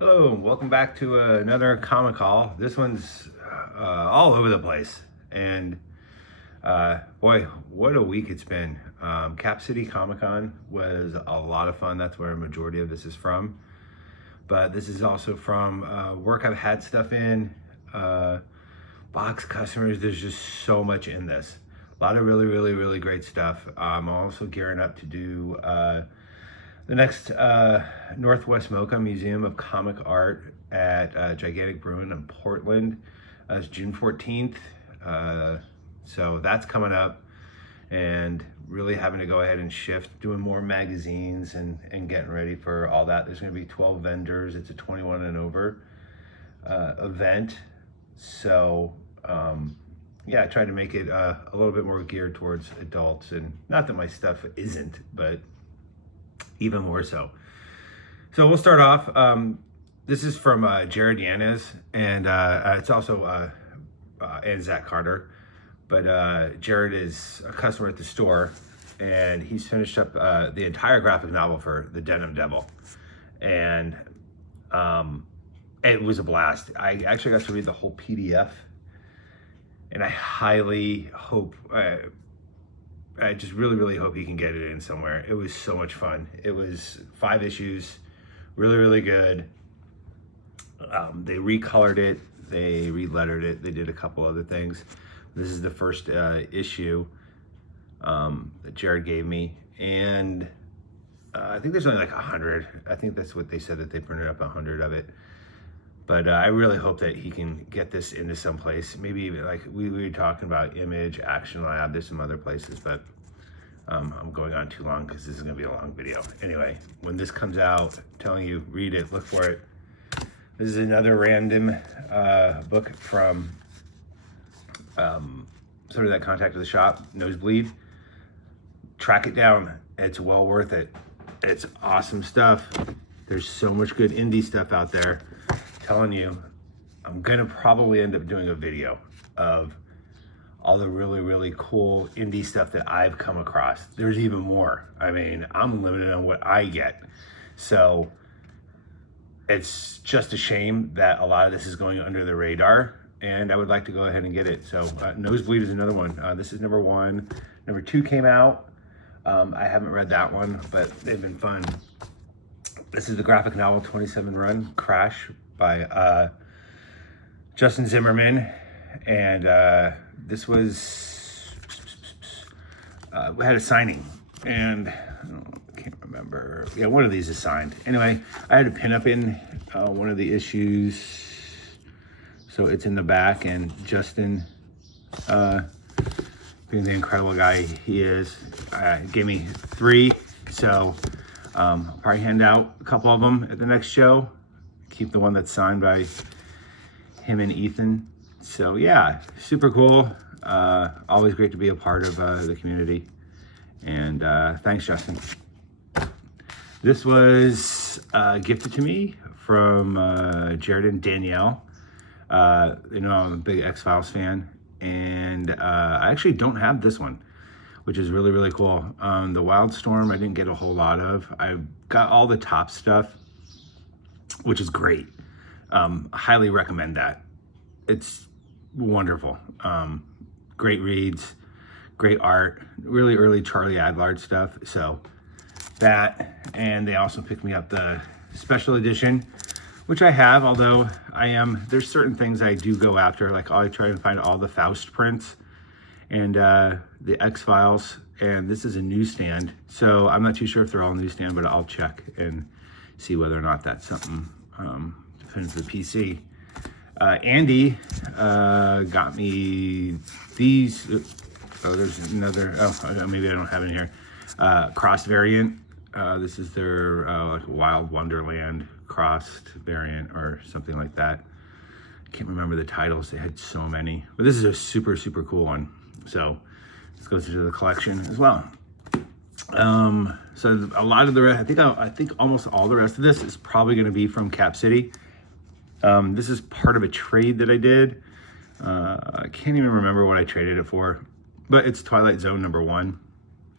Hello, and welcome back to another comic haul. This one's all over the place, and boy, what a week it's been. Cap City Comic Con was a lot of fun. That's where a majority of this is from, but this is also from work I've had stuff in, box customers. There's just so much in this. A lot of really great stuff. I'm also gearing up to do the next Northwest Mocha Museum of Comic Art at Gigantic Bruin in Portland. It's June 14th. So that's coming up, and really having to go ahead and shift, doing more magazines and getting ready for all that. There's gonna be 12 vendors. It's a 21 and over event. So yeah, I tried to make it a little bit more geared towards adults, and not that my stuff isn't, but even more so. So we'll start off. This is from Jared Yanez, and it's also and Zach Carter. But Jared is a customer at the store, and he's finished up the entire graphic novel for the Denim Devil, and it was a blast. I actually got to read the whole PDF, and I highly hope. I just really hope he can get it in somewhere. It was so much fun. It was 5 issues, really good. They recolored it, they relettered it, they did a couple other things. This is the first issue that Jared gave me, and I think there's only like 100. I think that's what they said, that they printed up 100 of it. But I really hope that he can get this into some place. Maybe even like we were talking about Image, Action Lab, there's some other places, but I'm going on too long because this is gonna be a long video. Anyway, when this comes out, I'm telling you, read it, look for it. This is another random book from somebody that contacted the shop, Nosebleed. Track it down, it's well worth it. It's awesome stuff. There's so much good indie stuff out there. Telling you, I'm gonna probably end up doing a video of all the really cool indie stuff that I've come across. There's even more. I mean, I'm limited on what I get. So it's just a shame that a lot of this is going under the radar, and I would like to go ahead and get it. So Nosebleed is another one. This is number 1. Number 2 came out. I haven't read that one, but they've been fun. This is the graphic novel 27 run, Crash, by Justin Zimmerman, and this was we had a signing, and I can't remember. Yeah, one of these is signed. Anyway, I had to pin up in one of the issues, so it's in the back. And Justin, being the incredible guy he is, gave me 3, so I'll probably hand out a couple of them at the next show. Keep the one that's signed by him and Ethan. So yeah, super cool. Always great to be a part of the community. And thanks, Justin. This was gifted to me from Jared and Danielle. You know, I'm a big X-Files fan, and I actually don't have this one, which is really cool. The Wildstorm I didn't get a whole lot of. I got all the top stuff, which is great. Highly recommend that. It's wonderful. Great reads, great art, really early Charlie Adlard stuff. So that, and they also picked me up the special edition, which I have, although there's certain things I do go after, like I try and find all the Faust prints and the X-Files, and this is a newsstand. So I'm not too sure if they're all newsstand, but I'll check and see whether or not that's something to finish the PC. Andy got me these. Oh, there's another. Oh, maybe I don't have it in here. Cross variant. This is their like Wild Wonderland crossed variant or something like that. I can't remember the titles. They had so many, but this is a super cool one. So this goes into the collection as well. So a lot of the rest, I think almost all the rest of this is probably going to be from Cap City. This is part of a trade that I did. I can't even remember what I traded it for, but it's Twilight Zone #1.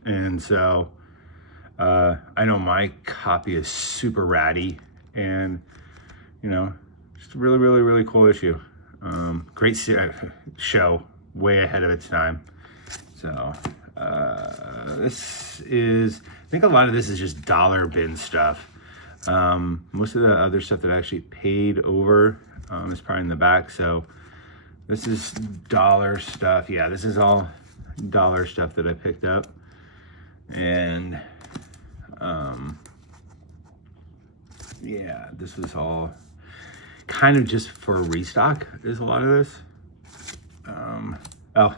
And so I know my copy is super ratty, and you know, just a really, really, really cool issue. Great show, way ahead of its time. So this is, I think a lot of this is just dollar bin stuff. Most of the other stuff that I actually paid over is probably in the back. So this is dollar stuff. Yeah, this is all dollar stuff that I picked up. And yeah, this was all kind of just for a restock, is a lot of this. Oh,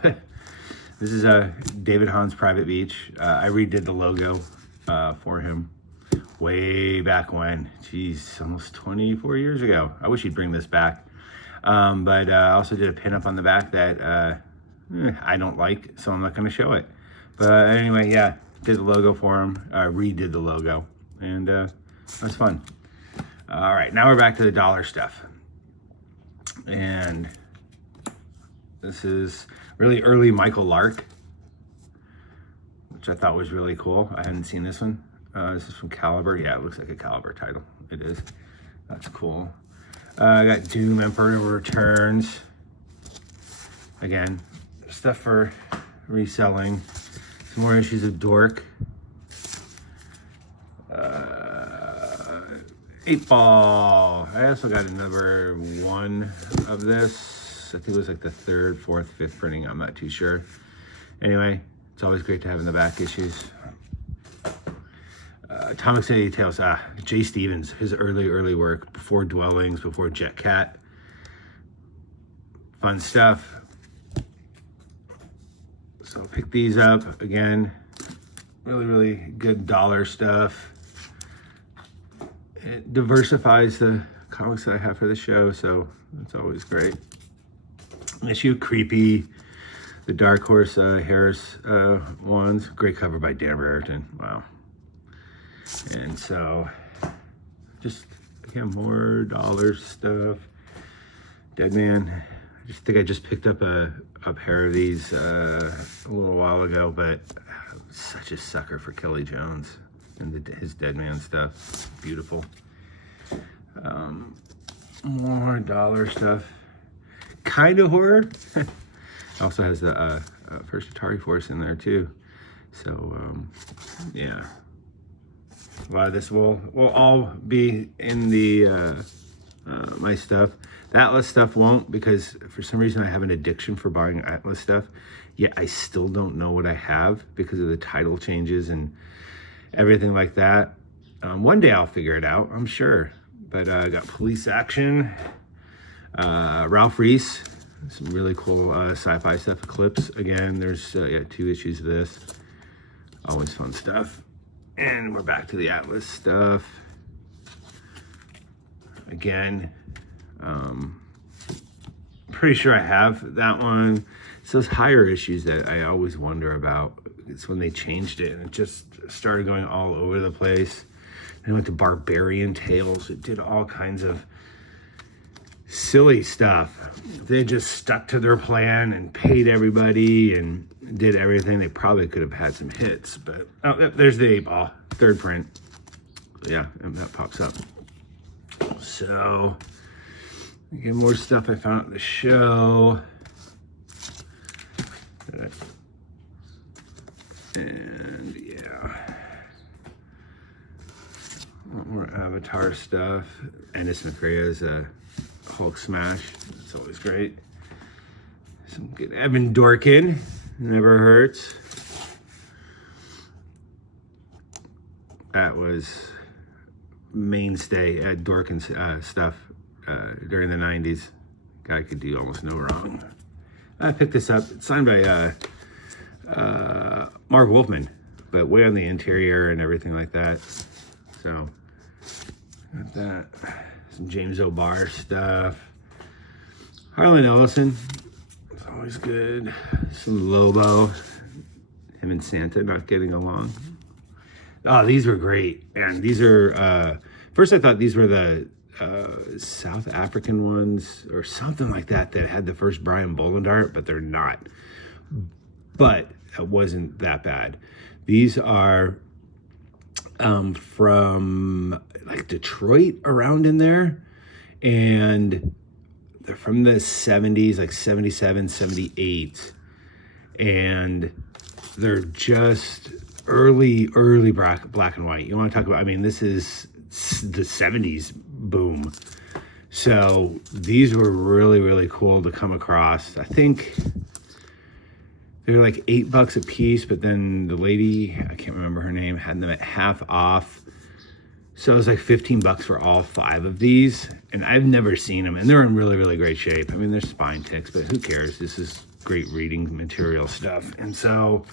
this is a David Hahn's Private Beach. I redid the logo for him way back when. Geez, almost 24 years ago. I wish he'd bring this back. But I also did a pinup on the back that I don't like, so I'm not going to show it. But anyway, yeah, did the logo for him. Redid the logo, and that's fun. All right, now we're back to the dollar stuff. And this is really early Michael Lark, which I thought was really cool. I hadn't seen this one. This is from Caliber. Yeah, it looks like a Caliber title. It is. That's cool. I got Doom Emperor Returns. Again, stuff for reselling. Some more issues of Dork. 8 Ball. I also got another one of this. I think it was like the 3rd, 4th, 5th printing. I'm not too sure. Anyway, it's always great to have in the back issues. Atomic City Tales. Jay Stevens, his early work, before Dwellings, before Jet Cat. Fun stuff. So pick these up again. Really good dollar stuff. It diversifies the comics that I have for the show, so that's always great. Issue Creepy, the Dark Horse Harris ones. Great cover by Dan Raritan. Wow. And so, just again, more dollar stuff. Deadman. I think I just picked up a pair of these a little while ago, but I'm such a sucker for Kelly Jones and his Deadman stuff. Beautiful. More dollar stuff. Kind of horror. Also has the first Atari Force in there too. So yeah, a lot of this will all be in the my stuff. The Atlas stuff won't, because for some reason I have an addiction for buying Atlas stuff. Yet I still don't know what I have because of the title changes and everything like that. One day I'll figure it out, I'm sure. But I got Police Action, Ralph Reese, some really cool sci-fi stuff. Eclipse, again, there's 2 issues of this. Always fun stuff. And we're back to the Atlas stuff. Again, pretty sure I have that one. It's those higher issues that I always wonder about. It's when they changed it and it just started going all over the place. It went to Barbarian Tales. It did all kinds of silly stuff. They just stuck to their plan and paid everybody and did everything. They probably could have had some hits, but oh, there's the 8 Ball, 3rd print. Yeah, and that pops up. So, again, more stuff I found at the show. And yeah. More Avatar stuff. Ennis McCrea's Hulk Smash. That's always great. Some good Evan Dorkin. Never hurts. That was mainstay at Dorkin's stuff during the 90s. Guy could do almost no wrong. I picked this up. It's signed by Mark Wolfman, but way on the interior and everything like that. So, got that. Some James O'Barr stuff. Harlan Ellison. It's always good. Some Lobo. Him and Santa not getting along. Oh, these were great. And these are, first I thought these were the South African ones or something like that had the first Brian Boland art, but they're not. But it wasn't that bad. These are from like Detroit, around in there. and they're from the 70s, like 77, 78, and they're just early black and white. You want to talk about, I mean, this is the 70s boom. So these were really cool to come across. I think they were like $8 a piece, but then the lady, I can't remember her name, had them at half off. So it was like $15 for all 5 of these. And I've never seen them, and they're in really great shape. I mean, they're spine ticks, but who cares? This is great reading material stuff. And so,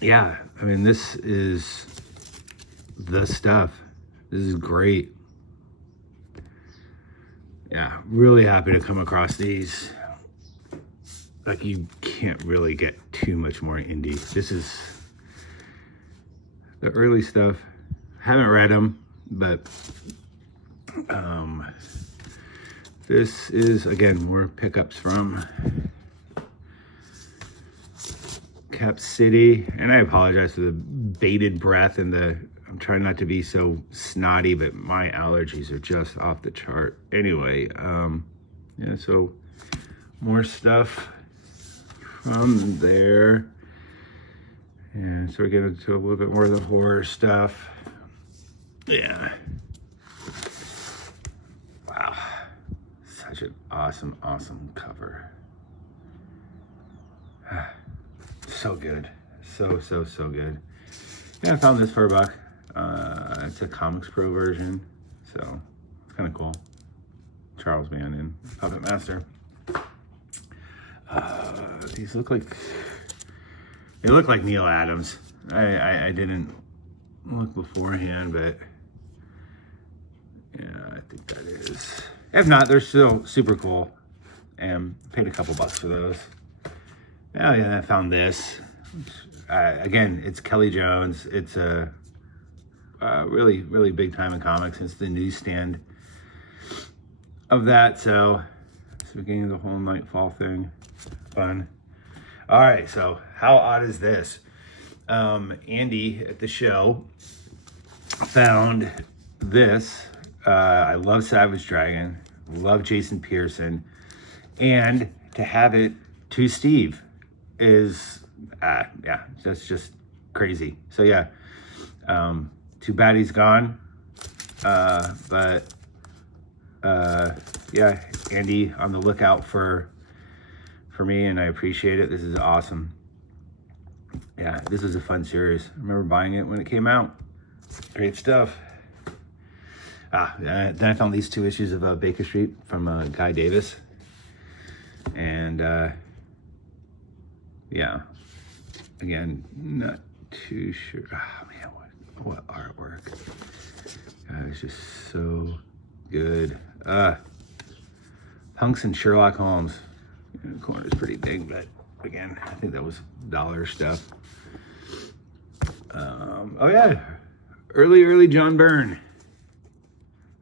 yeah, I mean, this is the stuff. This is great. Yeah, really happy to come across these. Like, you can't really get too much more indie. This is the early stuff. Haven't read them, but this is, again, more pickups from Cap City. And I apologize for the bated breath and I'm trying not to be so snotty, but my allergies are just off the chart. Anyway, yeah, so more stuff from there. And so we're getting into a little bit more of the horror stuff. Yeah. Wow. Such an awesome cover. So good. So good. Yeah, I found this for $1. It's a Comics Pro version, so it's kind of cool. Charles Band and Puppet Master. These look like, they look like Neil Adams. I didn't look beforehand, but yeah, I think that is. If not, they're still super cool, and paid a couple bucks for those. Oh yeah, I found this. Again, it's Kelly Jones. It's a really big time in comics. It's the newsstand of that. So it's the beginning of the whole Nightfall thing. Fun. All right, so how odd is this? Andy at the show found this. I love Savage Dragon, love Jason Pearson, and to have it to Steve is, yeah, that's just crazy. So yeah, too bad he's gone. But yeah, Andy on the lookout for me, and I appreciate it. This is awesome. Yeah, this was a fun series. I remember buying it when it came out. Great stuff. Then I found these 2 issues of Baker Street from Guy Davis. And yeah, again, not too sure. Oh man, what artwork. God, it's just so good. Punks and Sherlock Holmes. The corner's pretty big, but again, I think that was dollar stuff. Oh yeah, early John Byrne.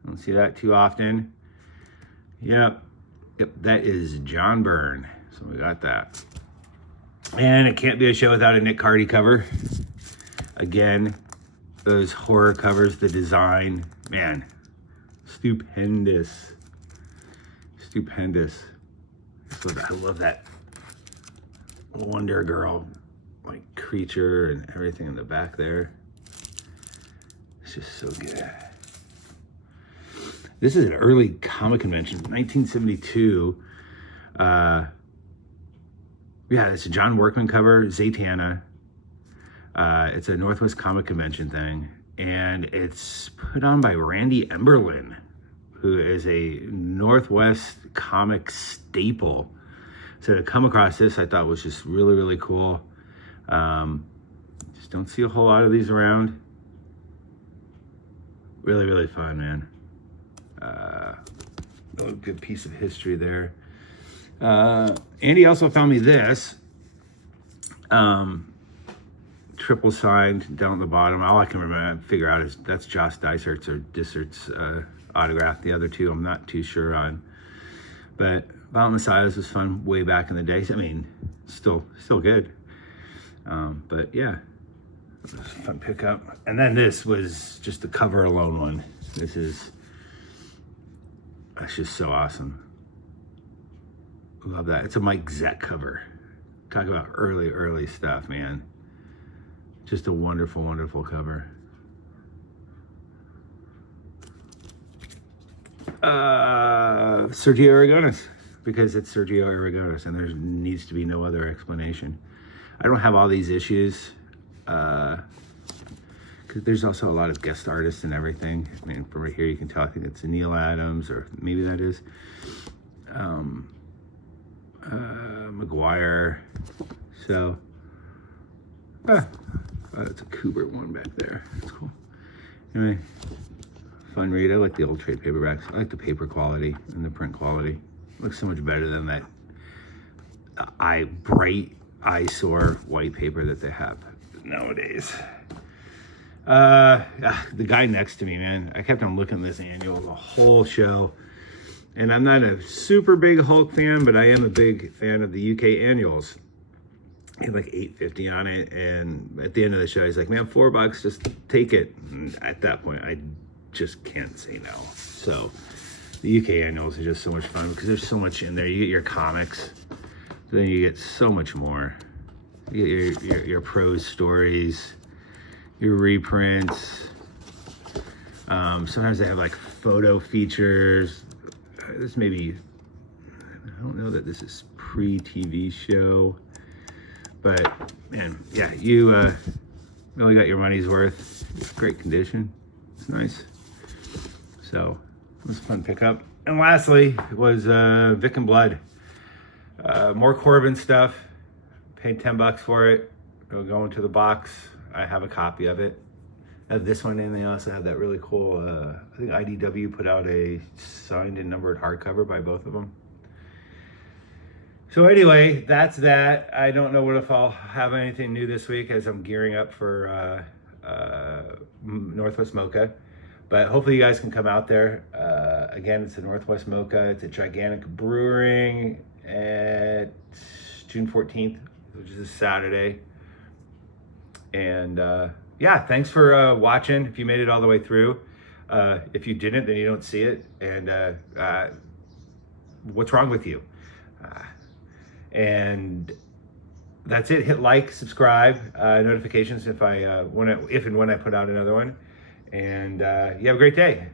I don't see that too often. Yep, that is John Byrne. So we got that. And it can't be a show without a Nick Cardy cover. Again, those horror covers, the design, man, stupendous. I love that Wonder Girl like creature and everything in the back there. It's just so good. This is an early comic convention, 1972. Yeah, it's a John Workman cover, Zatanna. It's a Northwest Comic Convention thing, and it's put on by Randy Emberlin, who is a Northwest comic staple. So to come across this, I thought was just really cool. Just don't see a whole lot of these around. Really fun, man. A good piece of history there. Andy also found me this. Triple signed down at the bottom. All I can figure out is that's Josh Dysert's or Dissert's autograph. The other 2 I'm not too sure on. But Violent Messiahs was fun way back in the day. I mean, still good. But yeah, it was a fun pickup. And then this was just the cover alone one. This is That's just so awesome. Love that. It's a Mike Zett cover. Talk about early stuff, man. Just a wonderful, wonderful cover. Sergio Aragonis, because it's Sergio Aragonis, and there needs to be no other explanation. I don't have all these issues, because there's also a lot of guest artists and everything. I mean, from right here you can tell, I think it's Neil Adams, or maybe that is McGuire. So, that's a Kubert one back there. That's cool. Anyway, fun read. I like the old trade paperbacks. I like the paper quality and the print quality. It looks so much better than that bright eyesore white paper that they have nowadays. The guy next to me, man, I kept on looking at this annual the whole show. And I'm not a super big Hulk fan, but I am a big fan of the UK annuals. He had like $8.50 on it, and at the end of the show, he's like, "Man, $4, just take it." And at that point, I just can't say no. So the UK annuals are just so much fun because there's so much in there. You get your comics, then you get so much more. You get your prose stories, your reprints. Sometimes they have like photo features. This maybe, I don't know that this is pre-TV show, but man, yeah, you really got your money's worth. It's great condition. It's nice. So it was a fun pickup. And lastly, it was Vic and Blood. More Corben stuff. Paid $10 for it. It'll go into the box. I have a copy of it. I have this one, and they also have that really cool, I think IDW put out a signed and numbered hardcover by both of them. So anyway, that's that. I don't know if I'll have anything new this week as I'm gearing up for Northwest Mocha. But hopefully you guys can come out there. Again, it's the Northwest Mocha. It's at Gigantic Brewing at June 14th, which is a Saturday. And yeah, thanks for watching. If you made it all the way through. If you didn't, then you don't see it. And what's wrong with you? And that's it. Hit like, subscribe, notifications if and when I put out another one. And you have a great day.